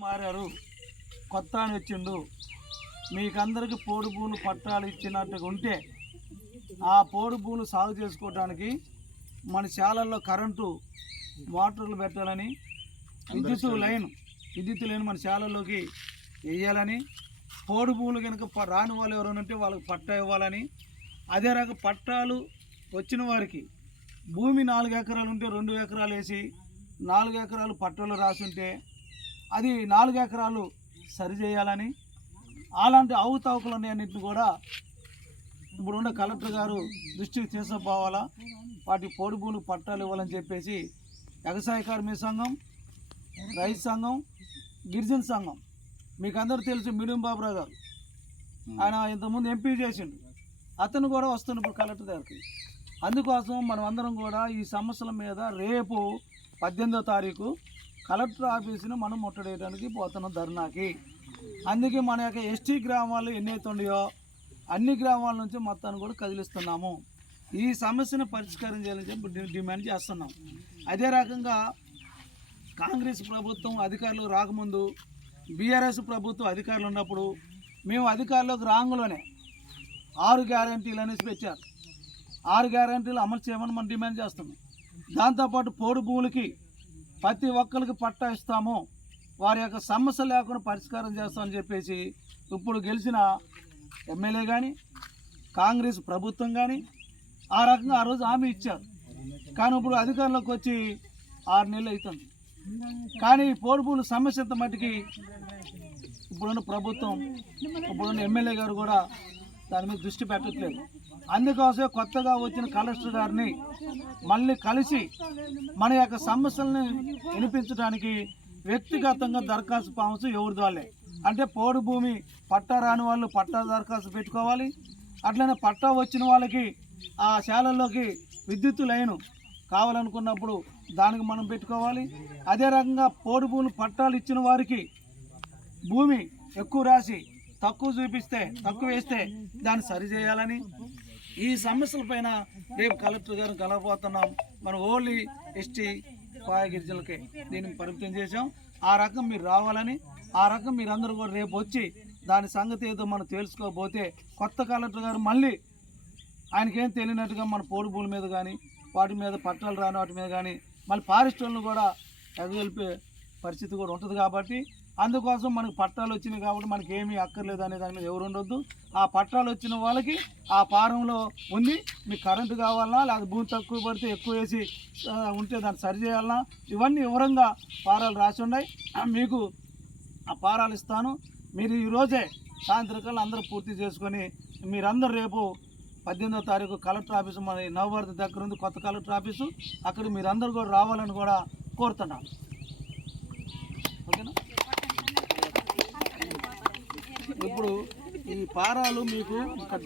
మారారు. కొత్త అని వచ్చిండు. మీకందరికి పోడు భూములు పట్టాలు ఇచ్చినట్టుగా ఉంటే ఆ పోడు భూములు సాగు చేసుకోవడానికి మన శాలల్లో కరెంటు మోటార్లు పెట్టాలని విద్యుత్ లైన్ విద్యుత్ లైన్ మన శాలల్లోకి వేయాలని పోడు భూములు కనుక రాని వాళ్ళు ఎవరైనా ఉంటే వాళ్ళకి పట్టా ఇవ్వాలని అదే రకం పట్టాలు వచ్చిన వారికి భూమి నాలుగు ఎకరాలు ఉంటే రెండు ఎకరాలు వేసి నాలుగు ఎకరాలు పట్టాలు రాసుంటే అది నాలుగు ఎకరాలు సరిచేయాలని అలాంటి అవకతవకలన్నింటిని కూడా ఇప్పుడున్న కలెక్టర్ గారు దృష్టికి తీసుకుపోవాలా వాటి పోడు భూములు పట్టాలు ఇవ్వాలని చెప్పేసి వ్యవసాయ కార్మిక సంఘం రైతు సంఘం గిరిజన సంఘం మీకు అందరూ తెలుసు మీడియం బాబురావు గారు. ఆయన ఇంతకుముందు ఎంపీ చేసిండు. అతను కూడా వస్తున్నాడు ఇప్పుడు కలెక్టర్ దగ్గరికి. అందుకోసం మనం అందరం కూడా ఈ సమస్యల మీద రేపు పద్దెనిమిదో తారీఖు కలెక్టర్ ఆఫీసును మనం ముట్టడేయడానికి పోతున్నాం ధర్నాకి. అందుకే మన యొక్క ఎస్టీ గ్రామాలు ఎన్ని ఉన్నాయో అన్ని గ్రామాల నుంచి మొత్తాన్ని కూడా కదిలిస్తున్నాము. ఈ సమస్యను పరిష్కారం చేయాలని చెప్పి డిమాండ్ చేస్తున్నాం. అదే రకంగా కాంగ్రెస్ ప్రభుత్వం అధికారులు రాకముందు బీఆర్ఎస్ ప్రభుత్వం అధికారులు ఉన్నప్పుడు మేము అధికారులకు రాంగులోనే ఆరు గ్యారంటీలు అనేసి పెట్టారు. ఆరు గ్యారంటీలు అమలు చేయమని మనం డిమాండ్ చేస్తున్నాం. దాంతోపాటు పోడు భూములకి ప్రతి ఒక్కరికి పట్టా ఇస్తాము. వారి యొక్క సమస్య లేకుండా పరిష్కారం చేస్తామని చెప్పేసి ఇప్పుడు గెలిచిన ఎమ్మెల్యే కానీ కాంగ్రెస్ ప్రభుత్వం కానీ ఆ రకంగా ఆ రోజు హామీ ఇచ్చారు. కానీ ఇప్పుడు అధికారంలోకి వచ్చి ఆరు నెలలు అవుతుంది. కానీ ఈ సమస్య ఎంత మట్టుకి ఇప్పుడున్న ప్రభుత్వం ఇప్పుడున్న ఎమ్మెల్యే గారు కూడా దాని మీద దృష్టి పెట్టట్లేదు. అందుకోసమే కొత్తగా వచ్చిన కలెక్టర్ గారిని మళ్ళీ కలిసి మన యొక్క సమస్యలను వినిపించడానికి వ్యక్తిగతంగా దరఖాస్తు పావచ్చు ఎవరి వాళ్ళే. అంటే పోడు భూమి పట్టా రాని వాళ్ళు పట్టా దరఖాస్తు పెట్టుకోవాలి. అట్లనే పట్టా వచ్చిన వాళ్ళకి ఆ శాలల్లోకి విద్యుత్ లైను కావాలనుకున్నప్పుడు దానికి మనం పెట్టుకోవాలి. అదే రకంగా పోడు భూములు పట్టాలు ఇచ్చిన వారికి భూమి ఎక్కువ రాసి తక్కువ చూపిస్తే తక్కువ వేస్తే దాన్ని సరిచేయాలని ఈ సమస్యల పైన రేపు కలెక్టర్ గారు కలవబోతున్నాం. మనం ఓన్లీ ఎస్టీ పాయ గిరిజనులకే దీన్ని పరిమితం చేశాం. ఆ రకం మీరు రావాలని ఆ రకం మీరందరూ కూడా రేపు వచ్చి దాని సంగతి ఏదో మనం తెలుసుకోకపోతే కొత్త కలెక్టర్ గారు మళ్ళీ ఆయనకేం తెలియనట్టుగా మన పోడు భూముల మీద కానీ వాటి మీద పట్టాలు రాని వాటి మీద కానీ మళ్ళీ ఫారెస్ట్ కూడా ఎగగొలిపే పరిస్థితి కూడా ఉంటుంది కాబట్టి అందుకోసం మనకు పట్టాలు వచ్చినాయి కాబట్టి మనకి ఏమీ అక్కర్లేదు అనే దాని మీద ఎవరు ఉండొద్దు. ఆ పట్టాలు వచ్చిన వాళ్ళకి ఆ పారంలో ఉంది. మీకు కరెంటు కావాలన్నా లేదా భూమి తక్కువ పడితే ఎక్కువ వేసి ఉంటే దాన్ని సరి చేయాలన్నా ఇవన్నీ వివరంగా పారాలు రాసి ఉన్నాయి. మీకు ఆ పారాలు ఇస్తాను. మీరు ఈరోజే సాయంత్రకాలం అందరూ పూర్తి చేసుకొని మీరందరూ రేపు పద్దెనిమిదో తారీఖు కలెక్టర్ ఆఫీసు మన నవభారతి దగ్గర ఉంది కొత్త కలెక్టర్ ఆఫీసు. అక్కడ మీరందరూ కూడా రావాలని కూడా కోరుతున్నాను. ఇప్పుడు ఈ పారాలు మీకు ఇక్కడ